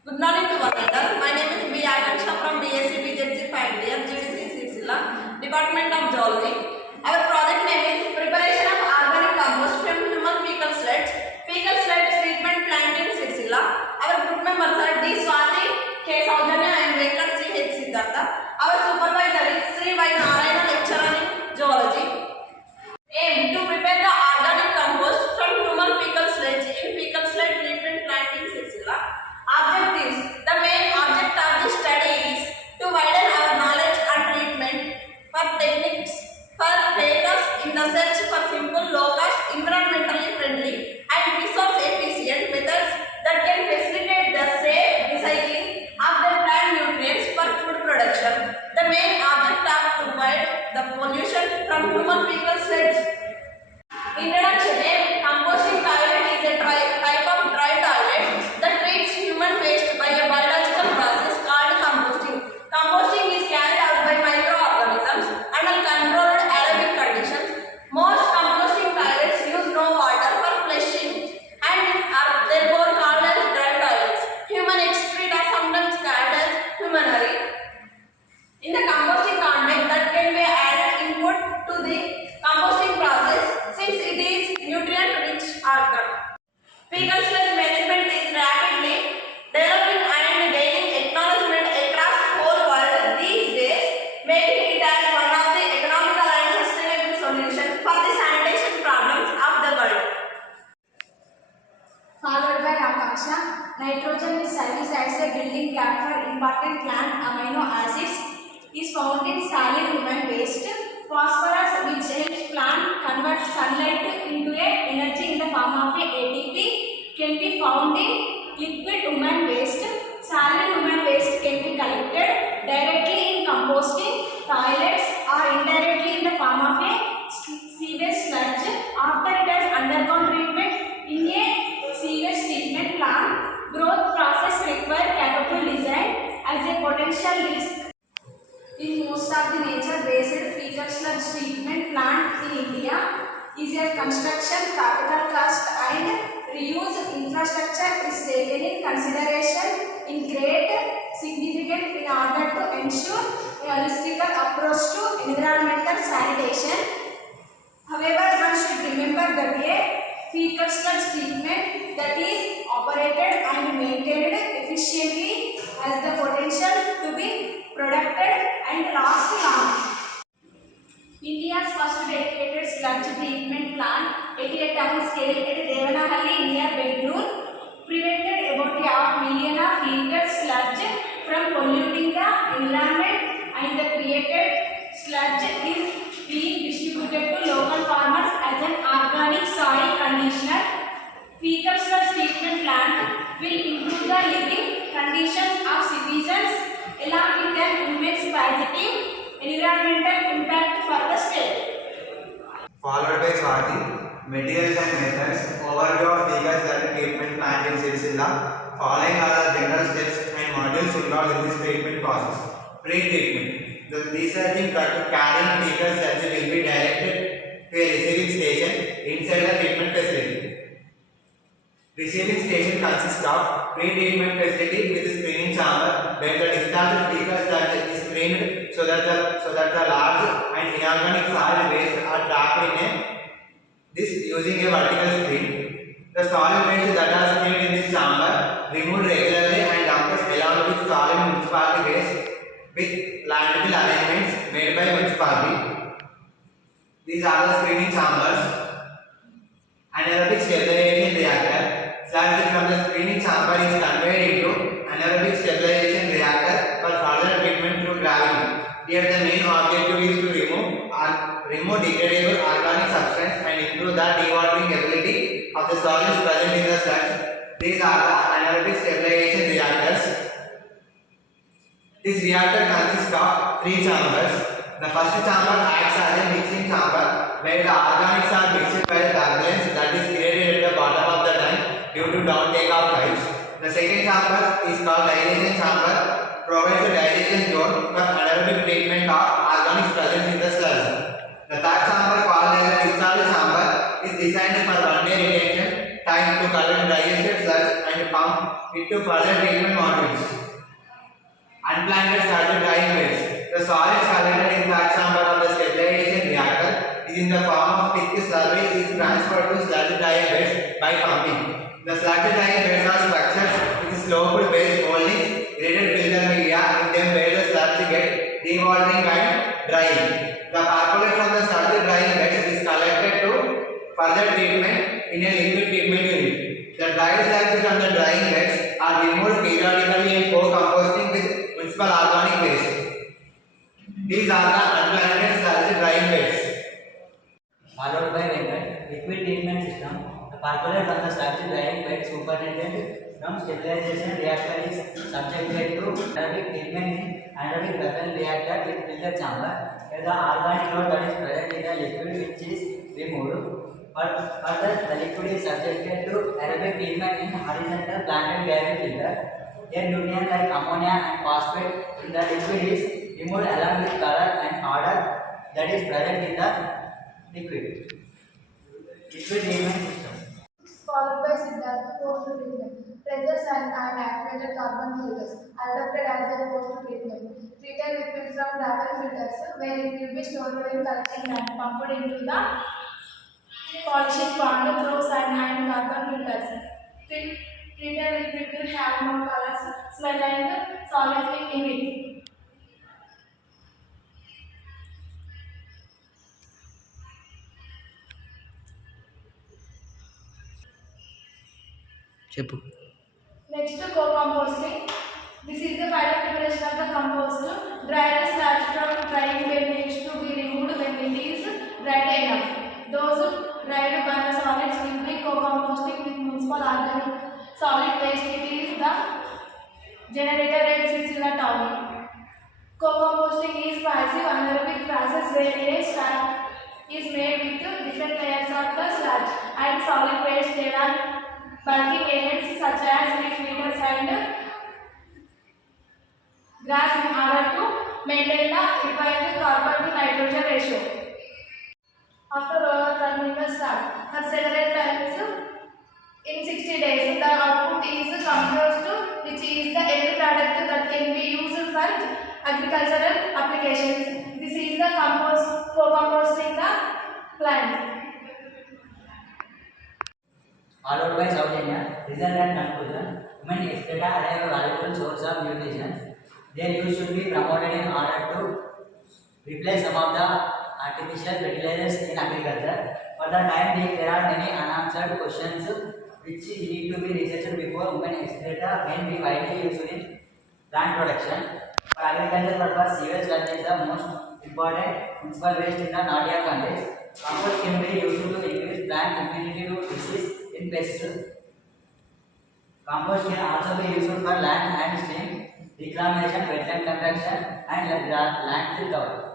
Good morning to one another. My name is B. Akansha from BSc BJC final year, GDC Sisila, Department of Geology. Our project name is Preparation of Organic Compost from Human Fecal Sludge Treatment Plant in Sisila. Our group members are D. Swati, K. Saujanya and Venkat C. H. Siddhartha. Our supervisor is Sri Y. Narayana, lecturer in Geology. Aim to prepare the organic compost from human fecal sludge in fecal sludge treatment plant in Sisila. Objectives: the main object of this study is to widen our knowledge and treatment for techniques for makers in the search for simple, low-cost, environmentally friendly and resource-efficient methods that can facilitate the safe recycling of the plant nutrients for food production. The main object of to avoid the pollution from human fecal sludge. Introduction: composting toilet is a type of dry toilet that treats human waste by a biological process called composting. Composting is carried out by microorganisms under controlled aerobic conditions. Most composting toilets use no water for flushing and are therefore called as dry toilets. Human excrete are sometimes called as humanary. In the composting content that can be added input to the composting process since it is nutrient rich organ. Fecal sludge management is rapidly developing and gaining acknowledgement across the whole world these days, making it as one of the economical and sustainable solutions for the sanitation problems of the world. Followed by Akansha. Nitrogen is serves as a building block for important plant amino acids. Is found in solid human waste. Phosphorus, which helps plant convert sunlight into energy in the form of ATP, can be found in liquid human waste. Solid human waste can be collected directly in composting toilets or indirectly in the form of a sewage sludge after it has undergone treatment in a sewage treatment plant. Growth process require capable design as a potential risk in most of the nature-based fecal sludge treatment plant in India is a construction, capital cost and reuse infrastructure is taken in consideration in great significance in order to ensure a holistic approach to environmental sanitation. However, one should remember that a fecal sludge treatment that is operated and maintained efficiently has the potential to be protected and last long. India's first dedicated sludge treatment plant at a town scale at Devanahalli near Bengaluru prevented about 500,000 of liters sludge from polluting the environment, and the created sludge is being distributed to local farmers as an organic soil conditioner. Fecal sludge treatment plant will improve the living conditions of citizens along with an immense positive environmental impact for the state. Followed by Swati, materials and methods, overview of fecal sludge treatment plant in Sisila. Following are the general steps and modules involved in this treatment process. Pre-treatment. The researching carrying fecal sludge will be directed to a receiving station inside the treatment facility. Receiving station consists of pre-treatment facility with screening chamber where the discharged fecal sludge is screened so that the large and inorganic soil waste are trapped in this using a vertical screen. The soil waste that are screened in this chamber removed regularly and dumped along with solid municipality waste with landfill arrangements made by municipality. These are the screening chambers. Anaerobic stabilization reactor. Sludge from the screening chamber is conveyed into anaerobic stabilization reactor for further treatment through gravity. Here the main objective is to remove degradable organic substance and improve the dewatering ability of the solids present in the sludge. These are the anaerobic stabilization reactors. This reactor consists of 3 chambers. The first chamber acts as a mixing chamber where the organics are mixed by the turbulence that is created at the bottom of the tank due to downtake of pipes. The second chamber is called digestion chamber, provides a digestion zone for anaerobic treatment of organics present in the sludge. The third chamber, called as a discharge chamber, is designed for one-day retention time to collect dry estate sludge and pump it to further treatment modules. Unplanted sludge drying beds. The solids collected in the chamber of the sterilization reactor is in the form of thick slurry is transferred to sludge drying beds by pumping. The sludge drying beds are structures with sloped base moldings, graded filter media in them where the sludge get dewatering and drying. The percolate from the sludge drying beds is collected to further treatment in a liquid treatment unit. The dried sludge from the drying beds are removed periodically and co-composting with municipal organic waste. These are the unplanted sludge drying beds. Followed by liquid treatment system. The percolate from the sludge drying bed superintended from sterilization reactor is subjected to anaerobic treatment in anaerobic propellant reactor with filter chamber. Here the organic load that is present in the liquid which is removed. Further, the liquid is subjected to aerobic treatment in horizontal planted gravity filter. Here nutrients like ammonia and phosphate in the liquid is removed along with color and odor that is present in the liquid. Liquid treatment system. Followed by Siddhartha post-treatment. Pressures and activated carbon filters adapted as a post-treatment. Treated liquid from gravel filters where it will be stored in collection and pumped into the polishing pond through sand and carbon filters. Treated liquid will have no colors, smell and solid in it. చెప్పు. Next, co-composting. This is the final preparation of the compost. Dried sludge from drying bed needs to be removed when it is dried enough. Those dried biosolids will be co-composting with municipal organic solid waste. It is the generator rate sits in the town. Co-composting is passive anaerobic process where a sludge is made with different layers of the sludge and solid waste. There are bulking agents such as leaf litters and grass in order to maintain the required carbon to nitrogen ratio. After overturning the sludge for several times in 60 days, the output is compost, which is the end product that can be used for agricultural applications. This is the co-composting the plant. Followed by South India, result and conclusion. Human excreta are a valuable source of nutrition. Their use should be promoted in order to replace some of the artificial fertilizers in agriculture. For the time being, there are many unanswered questions which need to be researched before human excreta can be widely used in plant production. For agriculture purpose, sewage sludge is the most important municipal waste in the Nordic countries. Compost can be used to increase plant immunity to disease in pests. Compost can also be used for land and stream reclamation, wetland construction, and landfill cover.